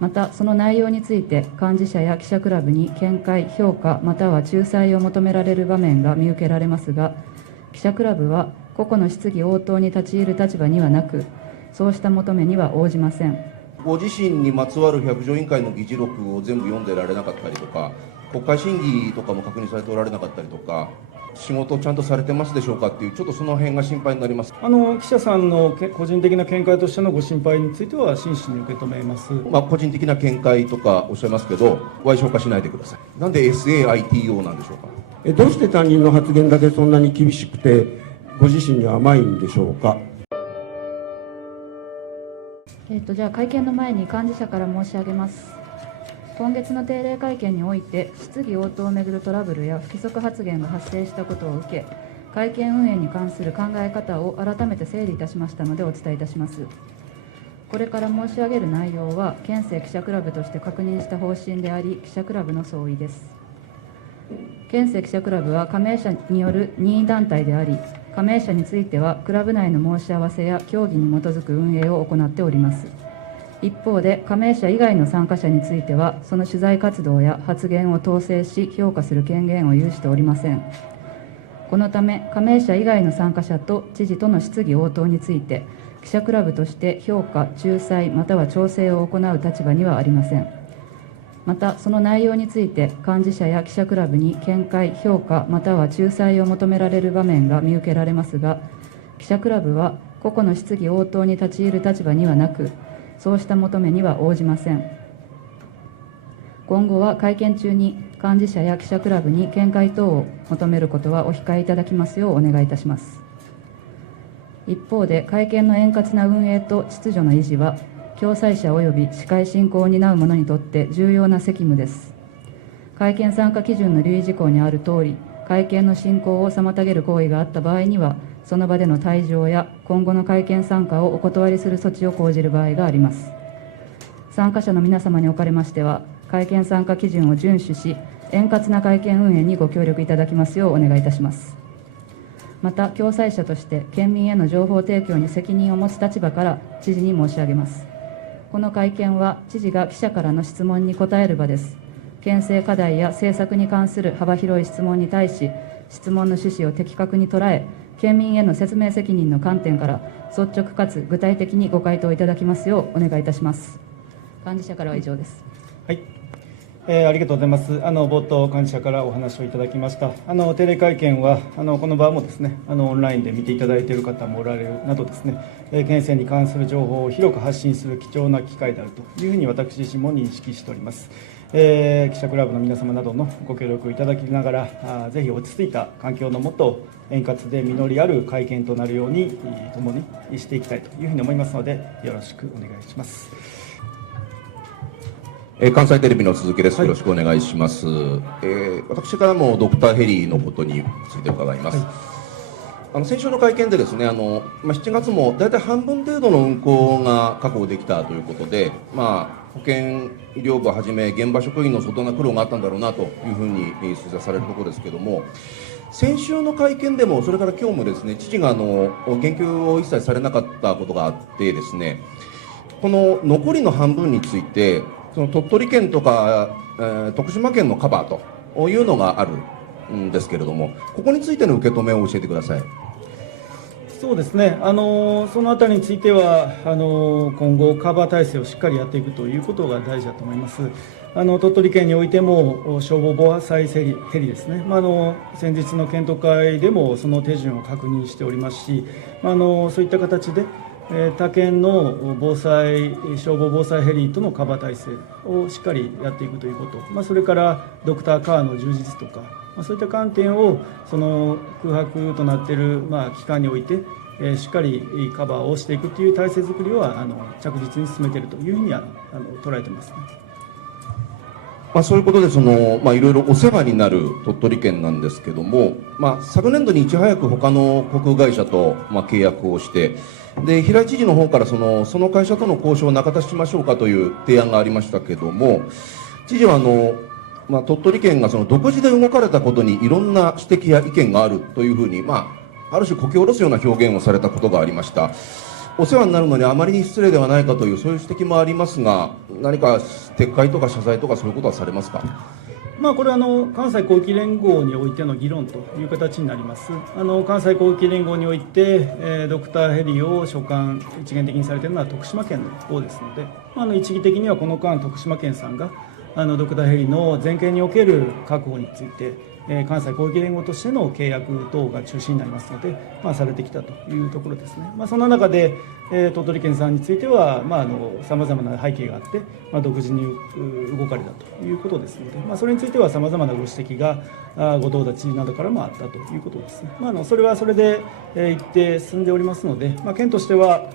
また、その内容について幹事社や記者クラブに見解、評価または仲裁を求められる場面が見受けられますが、記者クラブは個々の質疑応答に立ち入る立場にはなく、そうした求めには応じません。ご自身にまつわる百条委員会の議事録を全部読んでられなかったりとか、国会審議とかも確認されておられなかったりとか、仕事をちゃんとされてますでしょうかっていう、ちょっとその辺が心配になります。記者さんの個人的な見解としてのご心配については真摯に受け止めます。個人的な見解とかおっしゃいますけど、ご愛称化しないでください。なんで SAITO なんでしょうか。どうして担任の発言だけそんなに厳しくて、ご自身には甘いんでしょうか。じゃあ会見の前に幹事社から申し上げます。今月の定例会見において、質疑応答をめぐるトラブルや不規則発言が発生したことを受け、会見運営に関する考え方を改めて整理いたしましたのでお伝えいたします。これから申し上げる内容は、県政記者クラブとして確認した方針であり、記者クラブの総意です。県政記者クラブは加盟者による任意団体であり、加盟者についてはクラブ内の申し合わせや協議に基づく運営を行っております。一方で、加盟者以外の参加者については、その取材活動や発言を統制し、評価する権限を有しておりません。このため、加盟者以外の参加者と知事との質疑応答について、記者クラブとして評価、仲裁または調整を行う立場にはありません。また、その内容について幹事社や記者クラブに見解、評価または仲裁を求められる場面が見受けられますが、記者クラブは個々の質疑応答に立ち入る立場にはなく、そうした求めには応じません。今後は会見中に幹事社や記者クラブに見解等を求めることはお控えいただきますようお願いいたします。一方で、会見の円滑な運営と秩序の維持は、共催者及び司会進行を担う者にとって重要な責務です。会見参加基準の留意事項にあるとおり、会見の進行を妨げる行為があった場合には、その場での退場や今後の会見参加をお断りする措置を講じる場合があります。参加者の皆様におかれましては、会見参加基準を遵守し、円滑な会見運営にご協力いただきますようお願いいたします。また、共催者として県民への情報提供に責任を持つ立場から知事に申し上げます。この会見は知事が記者からの質問に答える場です。県政課題や政策に関する幅広い質問に対し、質問の趣旨を的確に捉え、県民への説明責任の観点から率直かつ具体的にご回答いただきますようお願いいたします。幹事社からは以上です。はい、ありがとうございます。冒頭、幹事社からお話をいただきました。定例会見はこの場もですね、オンラインで見ていただいている方もおられるなどですね、県政に関する情報を広く発信する貴重な機会であるというふうに私自身も認識しております。記者クラブの皆様などのご協力いただきながら、ぜひ落ち着いた環境のもと、円滑で実りある会見となるように共にしていきたいというふうに思いますので、よろしくお願いします。関西テレビの鈴木です。よろしくお願いします。私からもドクターヘリのことについて伺います。先週の会見でですね、7月も大体半分程度の運行が確保できたということで、保健医療部をはじめ現場職員の相当な苦労があったんだろうなというふうに推察されるところですけれども、先週の会見でもそれから今日もですね、知事が言及を一切されなかったことがあってですね、この残りの半分について、その鳥取県とか、徳島県のカバーというのがあるんですけれども、ここについての受け止めを教えてください。そうですね、そのあたりについては今後、カバー体制をしっかりやっていくということが大事だと思います。鳥取県においても消防防災ヘリですね、先日の検討会でもその手順を確認しておりますし、そういった形で他県の消防防災ヘリとのカバー体制をしっかりやっていくということ、それからドクターカーの充実とか、そういった観点をその空白となっている期間においてしっかりカバーをしていくという体制作りは着実に進めているというふうには捉えていますね。そういうことでいろいろお世話になる鳥取県なんですけども、昨年度にいち早く他の航空会社と契約をして、で平井知事の方からその会社との交渉を仲立ちしましょうかという提案がありましたけども、知事は鳥取県が独自で動かれたことにいろんな指摘や意見があるというふうに、ある種こけ下ろすような表現をされたことがありました。お世話になるのにあまりに失礼ではないかというそういう指摘もありますが、何か撤回とか謝罪とかそういうことはされますか。これは関西広域連合においての議論という形になります。関西広域連合において、ドクターヘリを所管、一元的にされているのは徳島県の方ですので、一義的にはこの間、徳島県さんがドクターヘリの全県における確保について、関西広域連合としての契約等が中心になりますので、されてきたというところですね。その中で、鳥取県さんについてはさまざまな背景があって、独自に動かれたということですので、それについてはさまざまなご指摘が後藤田知事などからもあったということですね。それはそれで一定進んでおりますので、県としては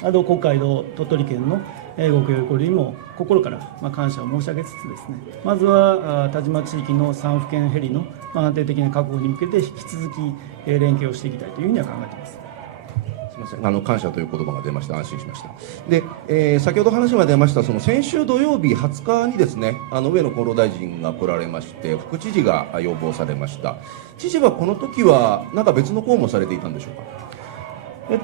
今回の鳥取県のご協力にも心から感謝を申し上げつつですね、まずは田島地域の3府県ヘリの安定的な確保に向けて引き続き連携をしていきたいというふうには考えています。すみません、感謝という言葉が出ました。安心しました。で、先ほど話が出ましたその先週土曜日20日にですね、上野厚労大臣が来られまして副知事が要望されました。知事はこの時は何か別の公務をされていたんでしょうか。ド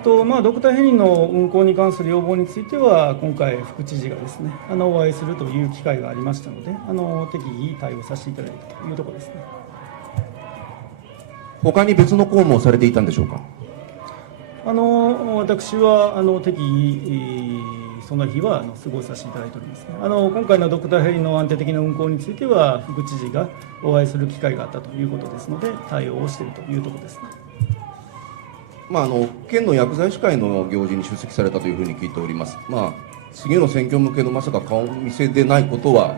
クターヘリの運航に関する要望については、今回、副知事がですねお会いするという機会がありましたので、適宜対応させていただいたというところですね。他に別の公務をされていたんでしょうか。私は適宜その日は過ごさせていただいておりますね。今回のドクターヘリの安定的な運航については、副知事がお会いする機会があったということですので、対応をしているというところですね。県の薬剤師会の行事に出席されたというふうに聞いております。次の選挙向けのまさか顔見せでないことは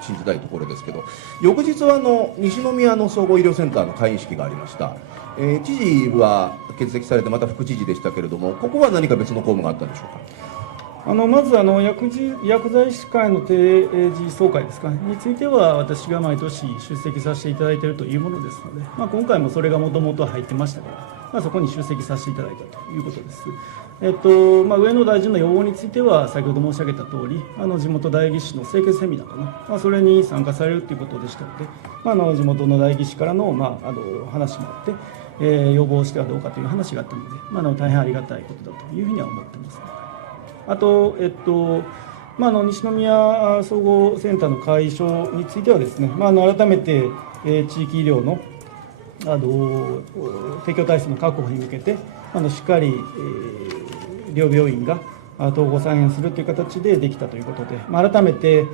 信じたいところですけど、翌日は西宮の総合医療センターの開院式がありました。知事は欠席されてまた副知事でしたけれども、ここは何か別の公務があったんでしょうか。まず薬剤師会の定時総会ですかについては、私が毎年出席させていただいているというものですので、今回もそれがもともと入ってましたから、そこに出席させていただいたということです。上野大臣の要望については、先ほど申し上げた通り、地元代議士の清潔セミナーかな、それに参加されるということでしたので、地元の代議士からの、話もあって、要望してはどうかという話があったので、大変ありがたいことだというふうには思っています。あと、西宮総合センターの会所についてはですね、改めて、地域医療の提供体制の確保に向けて、しっかり、両病院が統合再編するという形でできたということで、改めて、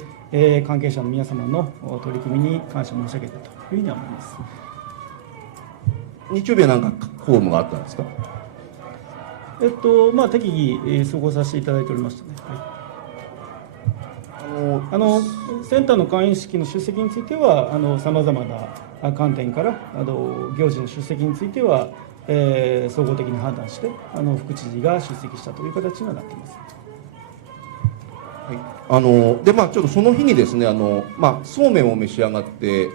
関係者の皆様の取り組みに感謝申し上げたというふうには思います。日曜日は何か公務があったんですか。適宜過ごさせていただいておりましたね。センターの開院式の出席については、さまざまな観点から行事の出席については、総合的に判断して副知事が出席したという形にはなっています。でちょっとその日にですねそうめんを召し上がって、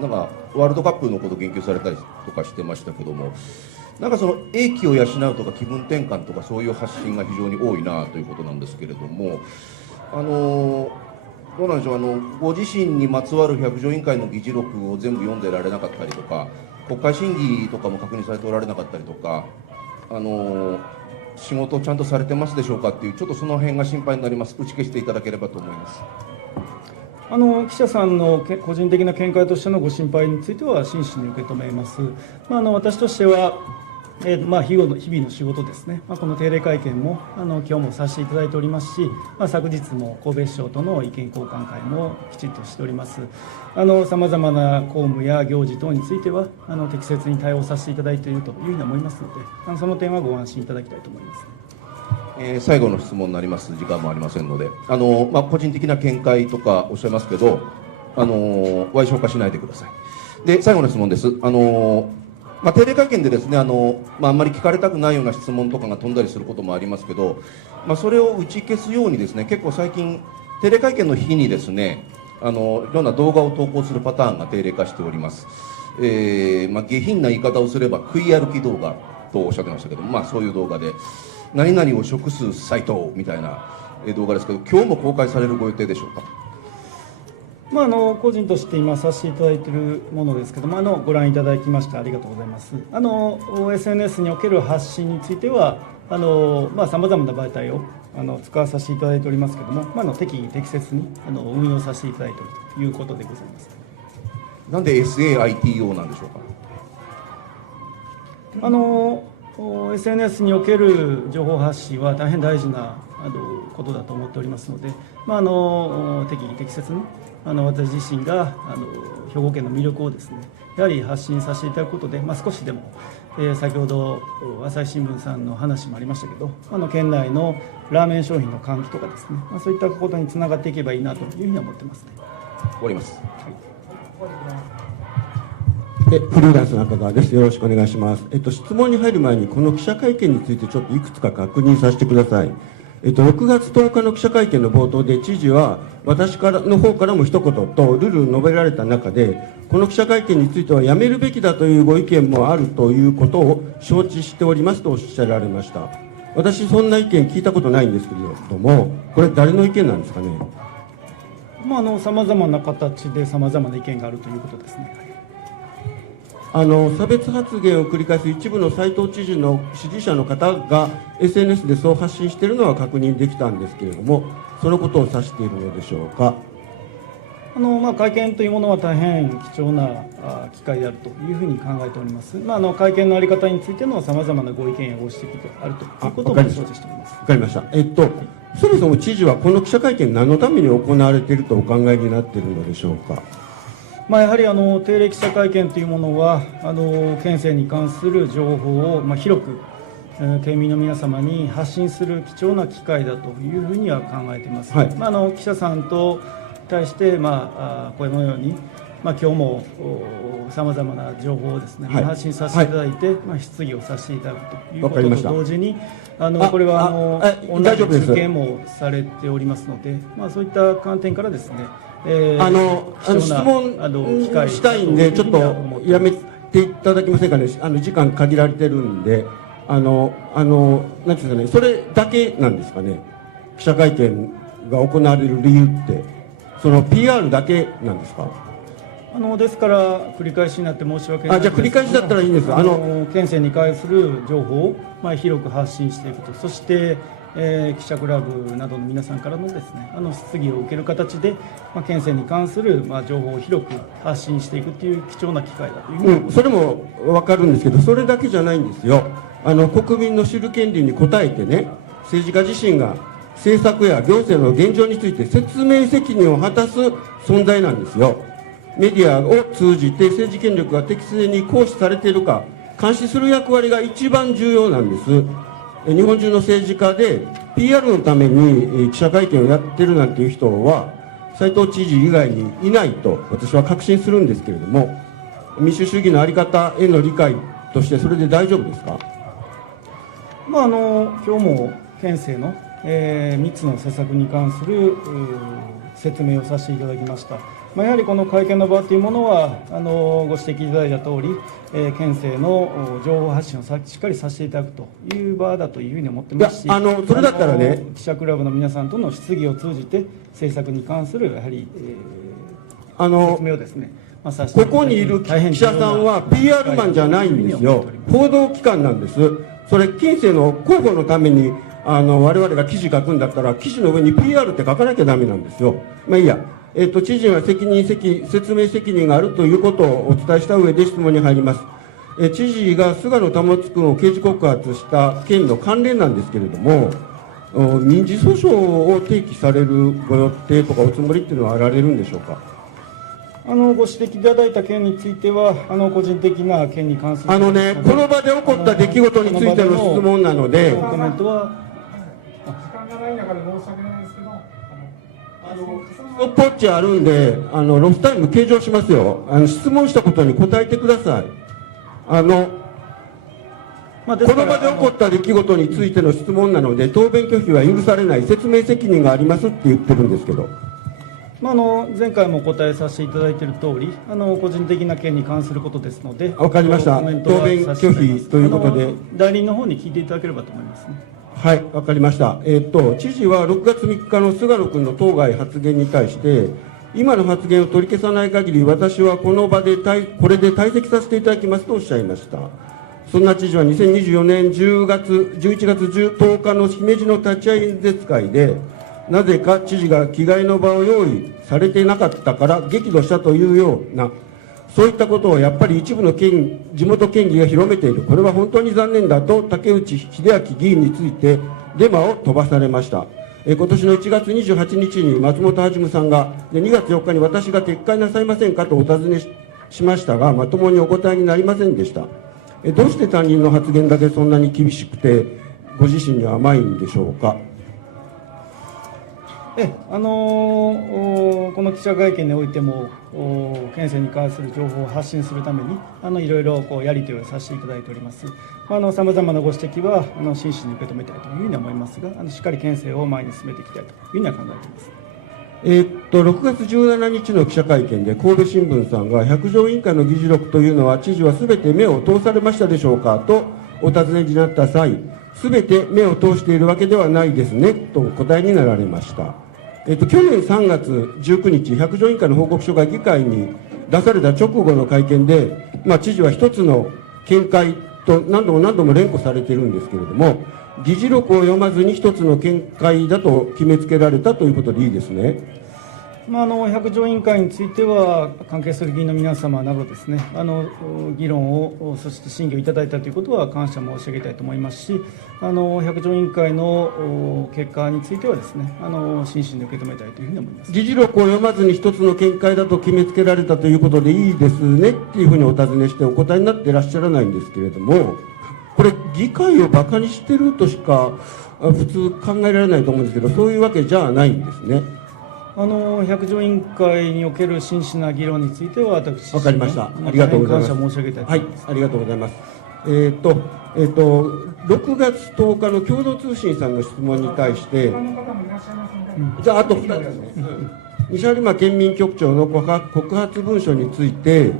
なんかワールドカップのことを言及されたりとかしてましたけども、なんかその英気を養うとか気分転換とかそういう発信が非常に多いなということなんですけれども、どうなんでしょう、ご自身にまつわる百条委員会の議事録を全部読んでられなかったりとか、国会審議とかも確認されておられなかったりとか、仕事をちゃんとされてますでしょうかっていう、ちょっとその辺が心配になります。打ち消していただければと思います。記者さんの個人的な見解としてのご心配については真摯に受け止めます。私としては日々の仕事ですね、この定例会見も今日もさせていただいておりますし、昨日も神戸市長との意見交換会もきちんとしております。さまざまな公務や行事等については適切に対応させていただいているというふうに思いますので、その点はご安心いただきたいと思います。最後の質問になります。時間もありませんので、個人的な見解とかおっしゃいますけど、賠償化しないでください。で、最後の質問です。定例会見でですね、あんまり聞かれたくないような質問とかが飛んだりすることもありますけど、それを打ち消すようにですね、結構最近定例会見の日にですね、いろんな動画を投稿するパターンが定例化しております。下品な言い方をすれば食い歩き動画とおっしゃってましたけど、そういう動画で何々を食すサイトみたいな動画ですけど、今日も公開されるご予定でしょうか。個人として今させていただいているものですけども、ご覧いただきましてありがとうございます。SNS における発信についてはさまざまな媒体を使わさせていただいておりますけれども、適宜適切に運用させていただいているということでございます。なんで SAITO なんでしょうか。SNS における情報発信は大変大事なことだと思っておりますので、適宜適切に私自身が兵庫県の魅力をですね、やはり発信させていただくことで、少しでも、先ほど朝日新聞さんの話もありましたけど、県内のラーメン商品の喚起とかですね、そういったことにつながっていけばいいなというふうに思ってますね。終わります。フリーランスの中川です。よろしくお願いします。質問に入る前にこの記者会見についてちょっといくつか確認させてください。6月10日の記者会見の冒頭で知事は私の方からも一言とルール述べられた中で、この記者会見についてはやめるべきだというご意見もあるということを承知しておりますとおっしゃられました。私そんな意見聞いたことないんですけれども、これ誰の意見なんですかね。さまざまな形でさまざまな意見があるということですね。差別発言を繰り返す一部の斉藤知事の支持者の方が SNS でそう発信しているのは確認できたんですけれども、そのことを指しているのでしょうか。会見というものは大変貴重な機会であるというふうに考えております。会見の在り方についてのさまざまなご意見やご指摘があるということも承知しております。わかりました。そもそも知事はこの記者会見何のために行われているとお考えになっているのでしょうか。やはり定例記者会見というものは県政に関する情報を広く県民の皆様に発信する貴重な機会だというふうには考えています。記者さんと対してこのように今日もさまざまな情報をですね、発信させていただいて、質疑をさせていただくということと同時にこれはオンラインで中継もされておりますので、そういった観点からですね、質問したいんでちょっとやめていただけませんかね。時間限られてるんで、なんていうんですかね、それだけなんですかね。記者会見が行われる理由ってその PR だけなんですか。ですから繰り返しになって申し訳ないんですけど、じゃあ繰り返しだったらいいんです。県政に関する情報を広く発信していくと、そして記者クラブなどの皆さんからのですね質疑を受ける形で、県政に関する情報を広く発信していくという貴重な機会だというふうに思います。それも分かるんですけど、それだけじゃないんですよ。国民の知る権利に応えてね、政治家自身が政策や行政の現状について説明責任を果たす存在なんですよ。メディアを通じて政治権力が適正に行使されているか監視する役割が一番重要なんです。日本中の政治家で PR のために記者会見をやってるなんていう人は斉藤知事以外にいないと私は確信するんですけれども、民主主義の在り方への理解としてそれで大丈夫ですか。今日も県政の、3つの施策に関する説明をさせていただきました。やはりこの会見の場というものはご指摘いただいた通り、県政の情報発信をしっかりさせていただくという場だというふうに思ってますし、それだったらね、記者クラブの皆さんとの質疑を通じて政策に関するやはり、説明をですね、させていただく。ここにいる記者さんは PR マンじゃないんですよ。報道機関なんです。それ県政の広報のために我々が記事書くんだったら記事の上に PR って書かなきゃダメなんですよ。いいや。知事は説明責任があるということをお伝えした上で質問に入ります。知事が菅野保君を刑事告発した件の関連なんですけれども、民事訴訟を提起されるご予定とかおつもりっていうのはあられるんでしょうか。ご指摘いただいた件については個人的な件に関するこの場で起こった出来事についての質問なので、コメントは時間がないんだから申し訳ないですけど、ポッチあるんでロスタイム計上しますよ。質問したことに答えてください。この場で起こった出来事についての質問なので答弁拒否は許されない、説明責任がありますって言ってるんですけど、前回もお答えさせていただいている通り個人的な件に関することですので、分かりました。コメントは答弁拒否ということで代理人の方に聞いていただければと思いますね。はい、わかりました。知事は6月3日の菅野君の当該発言に対して、今の発言を取り消さない限り、私はこの場でこれで退席させていただきますとおっしゃいました。そんな知事は2024年11月10日の姫路の立ち会い演説会で、なぜか知事が着替えの場を用意されていなかったから激怒したというような、そういったことをやっぱり一部の地元県議が広めている、これは本当に残念だと竹内秀明議員についてデマを飛ばされました。今年の1月28日に松本はじめさんが、2月4日に私が撤回なさいませんかとお尋ねしましたが、まともにお答えになりませんでした。どうして担任の発言だけそんなに厳しくて、ご自身には甘いんでしょうか。この記者会見においても、県政に関する情報を発信するために、いろいろやり取りをさせていただいております。さまざまなご指摘は真摯に受け止めたいというふうに思いますが、しっかり県政を前に進めていきたいというふうには考えています。6月17日の記者会見で神戸新聞さんが、百条委員会の議事録というのは知事はすべて目を通されましたでしょうかとお尋ねになった際、すべて目を通しているわけではないですねとお答えになられました。去年3月19日、百条委員会の報告書が議会に出された直後の会見で、知事は一つの見解と何度も連呼されているんですけれども、議事録を読まずに一つの見解だと決めつけられたということでいいですね。百条委員会については、関係する議員の皆様などですね、議論を、そして審議をいただいたということは感謝申し上げたいと思いますし、百条委員会の結果についてはですね、真摯に受け止めたいというふうに思います。議事録を読まずに一つの見解だと決めつけられたということでいいですねっていうふうにお尋ねしてお答えになっていらっしゃらないんですけれども、これ議会をバカにしてるとしか普通考えられないと思うんですけど、そういうわけじゃないんですね。百条委員会における真摯な議論については、私わかりました。ありがとうございます。感謝申し上げたいとはい、思います。ありがとうございます。6月10日の共同通信さんの質問に対して、他の方もいらっしゃいますので、じゃああと2つですね。西播磨県民局長の告発文書について、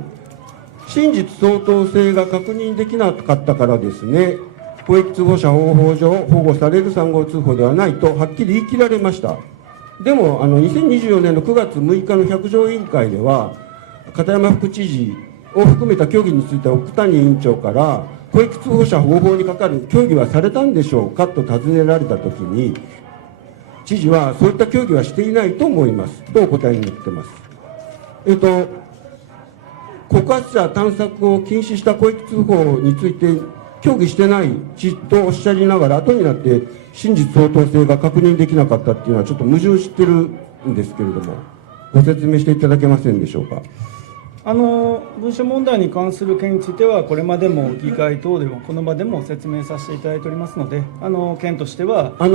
真実相当性が確認できなかったからですね、公益通報者保護法上保護される3号通報ではないとはっきり言い切られました。でも2024年の9月6日の百条委員会では、片山副知事を含めた協議について奥谷委員長から、公益通報者保護法にかかる協議はされたんでしょうかと尋ねられたときに、知事はそういった協議はしていないと思いますとお答えになっています。告発者探索を禁止した公益通報について協議してないとおっしゃりながら、後になって真実相当性が確認できなかったっていうのはちょっと矛盾してるんですけれども、ご説明していただけませんでしょうか。文書問題に関する件については、これまでも議会等でもこの場でも説明させていただいておりますので、県としては質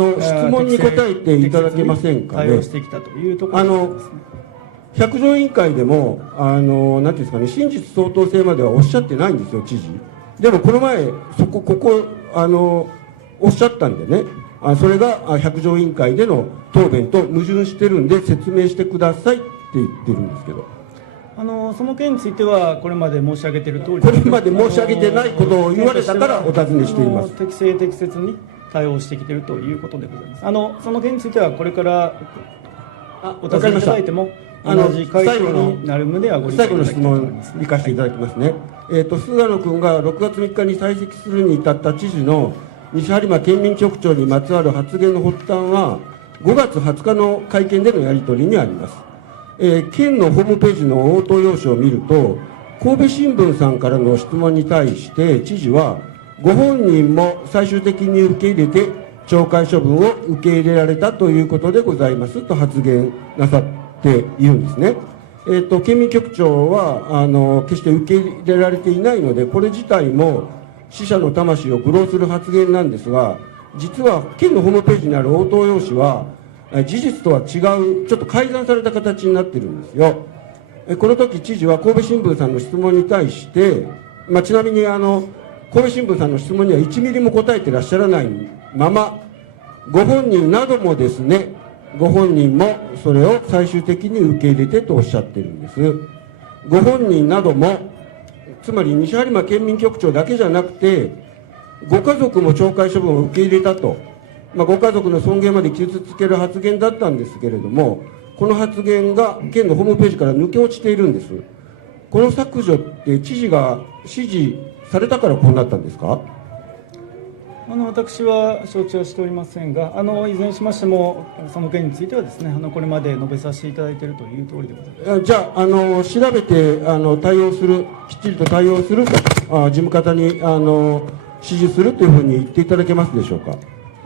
問に答えていただけませんかね。対応してきたというところですね。百条委員会でもなんていうんですかね、真実相当性まではおっしゃってないんですよ、知事。でもこの前ここおっしゃったんでね、それが百条委員会での答弁と矛盾してるんで説明してくださいって言ってるんですけど、その件についてはこれまで申し上げている通り、これまで申し上げてないことを言われたからお尋ねしています。適正適切に対応してきているということでございます。その件についてはこれからお尋ねいただいても同じ回答になる旨はご理解いただきたいと思います。行かせていただきますね。菅野君が6月3日に退席するに至った知事の西播磨県民局長にまつわる発言の発端は5月20日の会見でのやり取りにあります。県のホームページの応答用紙を見ると、神戸新聞さんからの質問に対して知事は、ご本人も最終的に受け入れて懲戒処分を受け入れられたということでございますと発言なさっているんですね。県民局長は決して受け入れられていないので、これ自体も死者の魂を愚弄する発言なんですが、実は県のホームページにある応答用紙は事実とは違うちょっと改ざんされた形になってるんですよ。この時知事は神戸新聞さんの質問に対して、ちなみに神戸新聞さんの質問には1ミリも答えてらっしゃらないまま、ご本人などもですね、ご本人もそれを最終的に受け入れてとおっしゃってるんです。ご本人なども、つまり西播磨県民局長だけじゃなくて、ご家族も懲戒処分を受け入れたと、ご家族の尊厳まで傷つける発言だったんですけれども、この発言が県のホームページから抜け落ちているんです。この削除って知事が指示されたからこうなったんですか？私は承知はしておりませんが、いずれにしましても、その件についてはですね、これまで述べさせていただいているという通りでございます。じゃあ、調べて対応する、きっちりと対応すると、事務方に指示するというふうに言っていただけますでしょうか。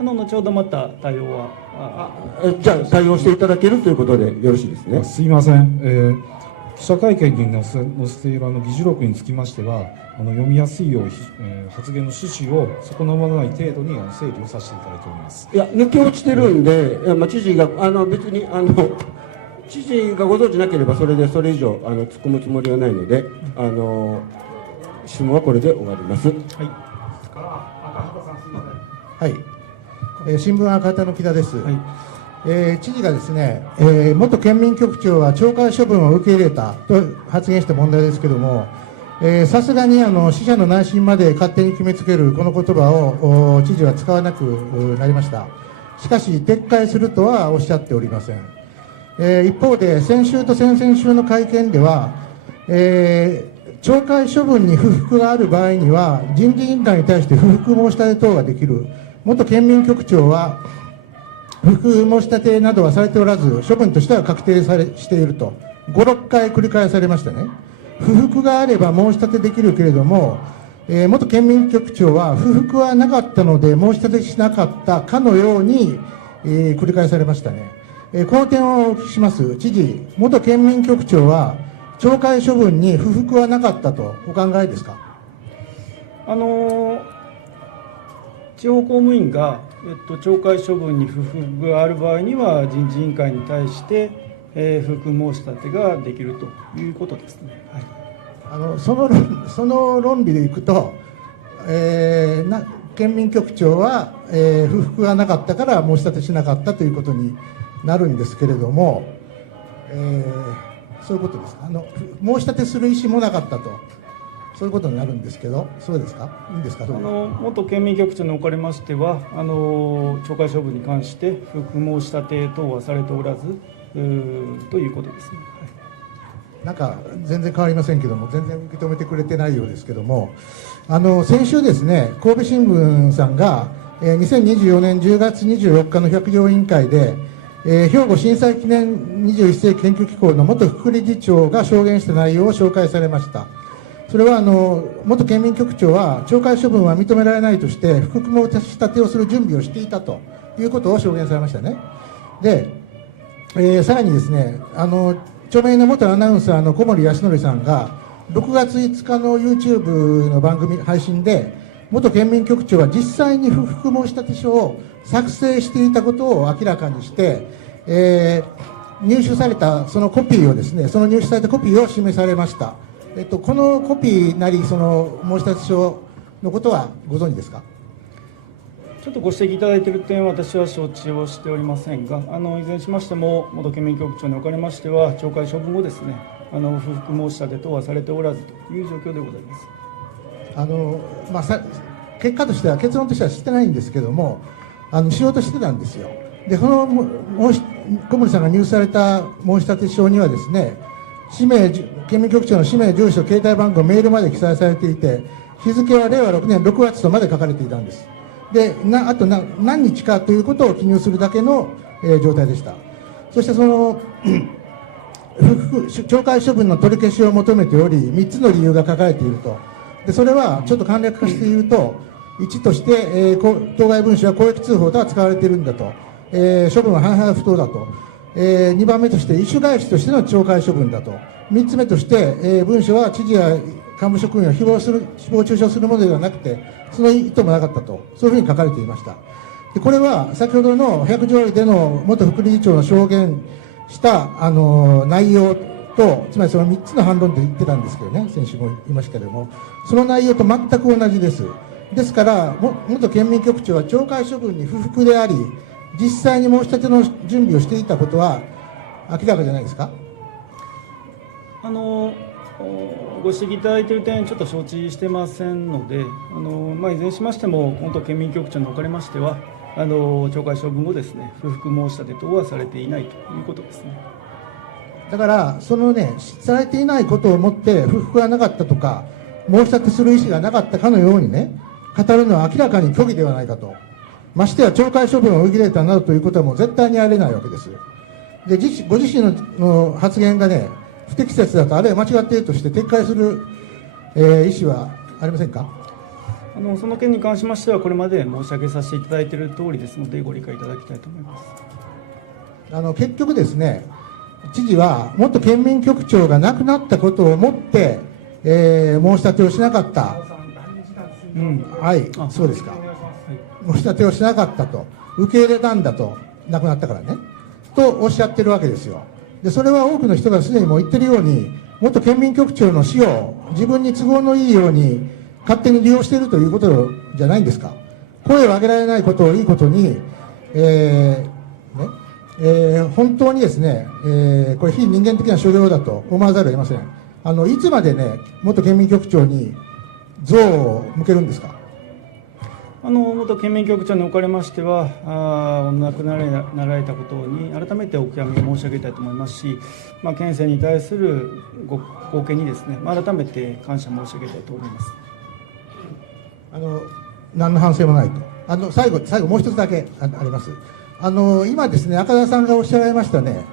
後ほどまた対応は、じゃあ、対応していただけるということでよろしいですね。すいません、記者会見に載せている議事録につきましては、読みやすいよう、発言の趣旨を損なわない程度に整理をさせていただいております。いや、抜け落ちてるんで、知事が別に知事がご存じなければそれでそれ以上突っ込むつもりはないので、質問はこれで終わります。はい、新聞赤旗の木田です。はい、知事がですね、元県民局長は懲戒処分を受け入れたと発言した問題ですけれども、さすがに死者の内心まで勝手に決めつけるこの言葉を知事は使わなくなりました。しかし撤回するとはおっしゃっておりません。一方で先週と先々週の会見では、懲戒処分に不服がある場合には人事委員会に対して不服申し立て等ができる。元県民局長は不服申し立てなどはされておらず、処分としては確定していると5、6回繰り返されましたね。不服があれば申し立てできるけれども、元県民局長は不服はなかったので申し立てしなかったかのように、繰り返されましたね。この点をお聞きします。知事、元県民局長は懲戒処分に不服はなかったとお考えですか？地方公務員が、懲戒処分に不服がある場合には人事委員会に対して、不服申し立てができるということですね。はい、その論理でいくと、県民局長は、不服がなかったから申し立てしなかったということになるんですけれども、そういうことですか。申し立てする意思もなかったと、そういうことになるんですけど、そうですか、いいんですか。元県民局長におかれましては、懲戒処分に関して不服申し立て等はされておらずということですね。はい、なんか全然変わりませんけども、全然受け止めてくれてないようですけども、先週ですね、神戸新聞さんが、2024年10月24日の百条委員会で、兵庫震災記念21世紀研究機構の元副理事長が証言した内容を紹介されました。それは元県民局長は懲戒処分は認められないとして不服申し立てをする準備をしていたということを証言されましたね。で、さらにですね、著名な元アナウンサーの小森康則さんが6月5日の YouTube の番組配信で、元県民局長は実際に不服申し立て書を作成していたことを明らかにして、入手されたそのコピーをですね、その入手されたコピーを示されました。このコピーなりその申し立て書のことはご存知ですか？ちょっとご指摘いただいている点は私は承知をしておりませんが、いずれにしましても元県民局長におかれましては懲戒処分後ですね、不服申し立て等はされておらずという状況でございます。結果としては、結論としてはしてないんですけども、しようとしてたんですよ。で、その小森さんが入手された申し立て書にはですね、県民局長の氏名、住所、携帯番号、メールまで記載されていて、日付は令和6年6月とまで書かれていたんです。で、あと何日かということを記入するだけの、状態でした。そしてその懲戒処分の取り消しを求めており、3つの理由が書かれていると。で、それはちょっと簡略化して言うと、1として、当該文書は公益通報とは使われているんだと、処分は半々不当だと、2番目として意思返しとしての懲戒処分だと、3つ目として、文書は知事や幹部職員を誹謗中傷するものではなくて、その意図もなかったと、そういうふうに書かれていました。で、これは先ほどの百条理での元副理事長の証言した内容と、つまりその3つの反論と言ってたんですけどね、先週も言いましたけれども、その内容と全く同じです。ですから、元県民局長は懲戒処分に不服であり、実際に申し立ての準備をしていたことは明らかじゃないですか。ご指摘いただいている点、ちょっと承知してませんので、いずれにしましても、元県民局長におかれましては、懲戒処分後ですね、不服申し立て等はされていないということですね。だからそのね、されていないことをもって不服がなかったとか申し立てする意思がなかったかのようにね、語るのは明らかに虚偽ではないかと。ましてや懲戒処分を受け入れたなどということはもう絶対にありえないわけです。で、ご自身の発言がね、不適切だと、あるいは間違っているとして撤回する、意思はありませんか。その件に関しましては、これまで申し上げさせていただいている通りですので、ご理解いただきたいと思います。結局ですね、知事は元県民局長が亡くなったことをもって、申し立てをしなかった、はい、そうですか、申し立てをしなかったと、受け入れたんだと、亡くなったからね、とおっしゃってるわけですよ。で、それは多くの人がすでにもう言ってるように、元県民局長の死を自分に都合のいいように勝手に利用しているということじゃないんですか。声を上げられないことをいいことに、本当にですね、これ非人間的な所業だと思わざるを得ません。いつまでね、元県民局長に像を向けるんですか。元県民局長におかれましては、お亡くなられたことに改めてお悔やみを申し上げたいと思いますし、県政に対する貢献にですね、改めて感謝申し上げたいと思います。何の反省もないと。最後もう一つだけあります。今ですね、赤田さんがおっしゃられましたね、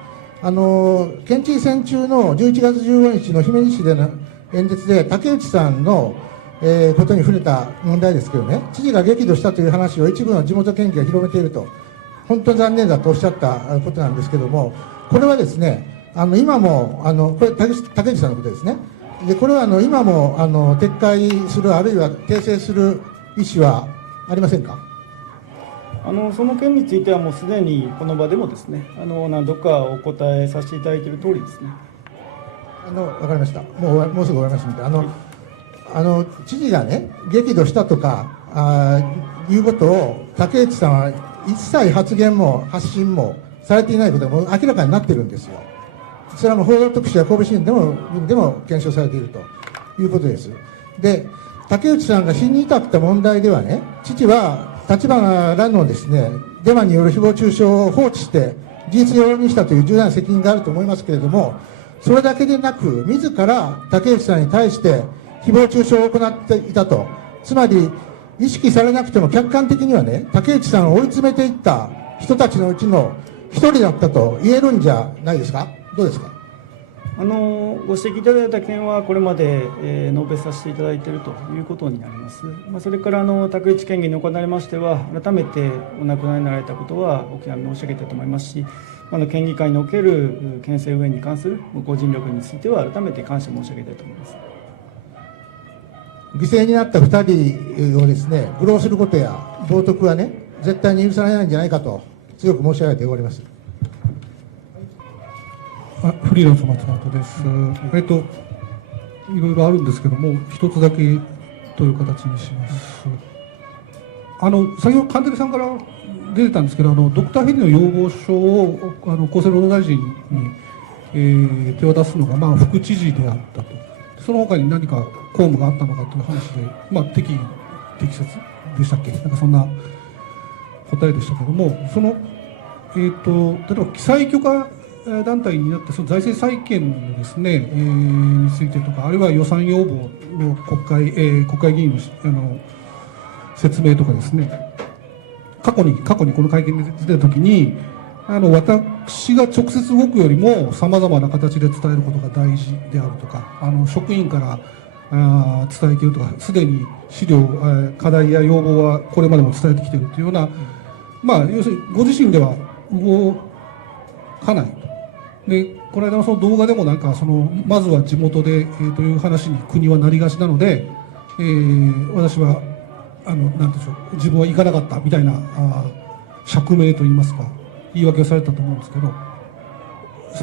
県知事選中の11月15日の姫路市での演説で竹内さんのことに触れた問題ですけどね、知事が激怒したという話を一部の地元県議が広めていると、本当に残念だとおっしゃったことなんですけども、これはですね、今もこれ竹内さんのことですね。で、これは今も撤回する、あるいは訂正する意思はありませんか。その件についてはもうすでにこの場でもですね、何度かお答えさせていただいている通りですね。わかりました。もうすぐ終わりますので、知事がね、激怒したとかいうことを竹内さんは一切発言も発信もされていないことがもう明らかになっているんですよ。それはもう報道特集や神戸新聞でも検証されているということです。で、竹内さんが死に至った問題ではね、父は立花らのですね、デマによる誹謗中傷を放置して事実上にしたという重大な責任があると思いますけれども、それだけでなく自ら竹内さんに対して誹謗中傷を行っていたと。つまり意識されなくても客観的にはね、竹内さんを追い詰めていった人たちのうちの一人だったと言えるんじゃないですか。どうですか。ご指摘いただいた件はこれまで、述べさせていただいているということになります。それから竹内県議に行われましては、改めてお亡くなりになられたことはお悔やみ申し上げたいと思いますし、県議会における県政運営に関するご尽力については改めて感謝申し上げたいと思います。犠牲になった2人をですね、愚弄することや冒涜はね、絶対に許されないんじゃないかと強く申し上げて終わります。フリーランス松本です。いろいろあるんですけども、一つだけという形にします。先ほど神照さんから出てたんですけど、ドクターヘリの要望書を厚生労働大臣に、手渡すのが、副知事であったと。その他に何か公務があったのかという話で、適切でしたっけ、なんかそんな答えでしたけども、例えば記載許可団体になって、その財政再建のですね、についてとか、あるいは予算要望の国会議員の説明とかですね、過去にこの会見で出たときに、私が直接動くよりもさまざまな形で伝えることが大事であるとか、職員から伝えているとか、すでに資料、課題や要望はこれまでも伝えてきているというような、要するにご自身では動かないと。で、この間のその動画でもなんかまずは地元で、という話に国はなりがちなので、私はなんでしょう、自分は行かなかったみたいな釈明といいますか、言い訳をされたと思うんですけど、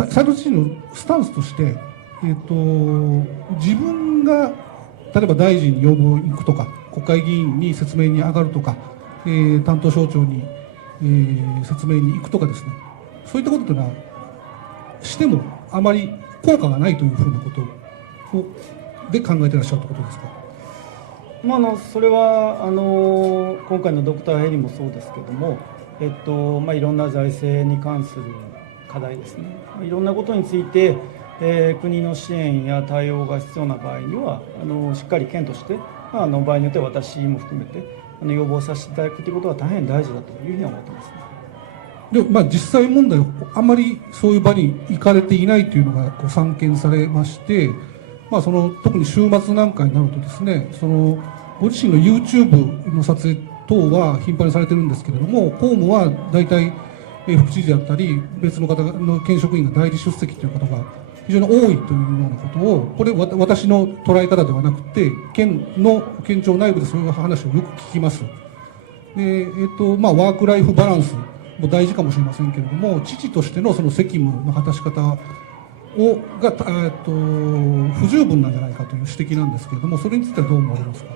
斉藤知事のスタンスとして、自分が例えば大臣に要望に行くとか、国会議員に説明に上がるとか、担当省庁に、説明に行くとかですね、そういったことというのはしてもあまり効果がないというふうなことで考えていらっしゃるということですか。それは今回のドクターヘリもそうですけれども、いろんな財政に関する課題ですね。いろんなことについて、国の支援や対応が必要な場合にはしっかり県として、場合によっては私も含めて要望させていただくということは大変大事だというふうに思ってますね。で実際問題、あまりそういう場に行かれていないというのが散見されまして、特に週末なんかになるとですね、ご自身の YouTube の撮影等は頻繁にされてるんですけれども、公務は大体副知事であったり別の方の県職員が代理出席ということが非常に多いというようなことを、これ私の捉え方ではなくて県庁内部でそういう話をよく聞きます。で、ワークライフバランスも大事かもしれませんけれども、知事としてのその責務の果たし方が不十分なんじゃないかという指摘なんですけれども、それについてはどう思われますか。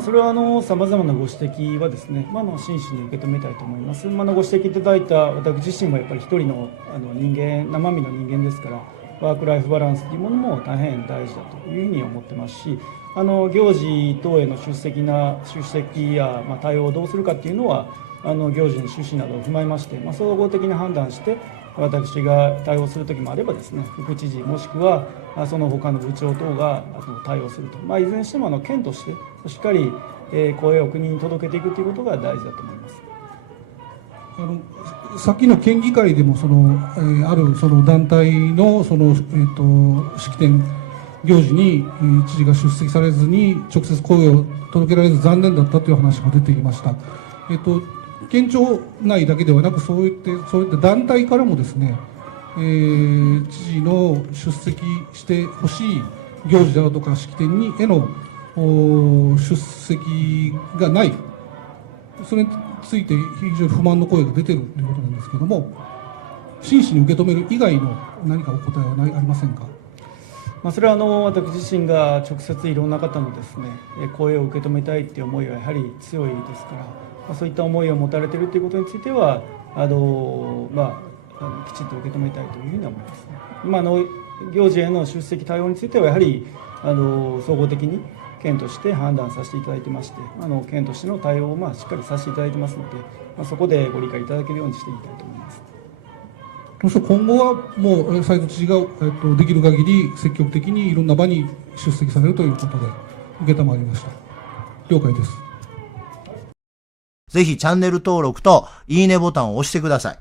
それはさまざまなご指摘はですね、真摯に受け止めたいと思います。ご指摘いただいた私自身もやっぱり一人の人間、生身の人間ですから、ワークライフバランスというものも大変大事だというふうに思ってますし、行事等への出席や、対応をどうするかっていうのは行事の趣旨などを踏まえまして、総合的に判断して私が対応する時もあればですね、副知事もしくはその他の部長等が対応すると、いずれにしても県としてしっかり声を国に届けていくということが大事だと思います。さっきの県議会でもある団体の式典行事に知事が出席されずに直接声を届けられず残念だったという話も出ていました。県庁内だけではなくそういった団体からもですね、知事の出席してほしい行事であるとか式典への出席がない、それについて非常に不満の声が出ているということなんですけれども、真摯に受け止める以外の何かお答えはありませんか。それは私自身が直接いろんな方のですね声を受け止めたいという思いはやはり強いですから、そういった思いを持たれているということについてはきちっと受け止めたいというふうに思いますね。行事への出席対応についてはやはり総合的に県として判断させていただいてまして、県としての対応をしっかりさせていただいてますので、そこでご理解いただけるようにしていきたいと思います。そして今後はもう斉藤知事ができる限り積極的にいろんな場に出席されるということで承りました。了解です。ぜひチャンネル登録といいねボタンを押してください。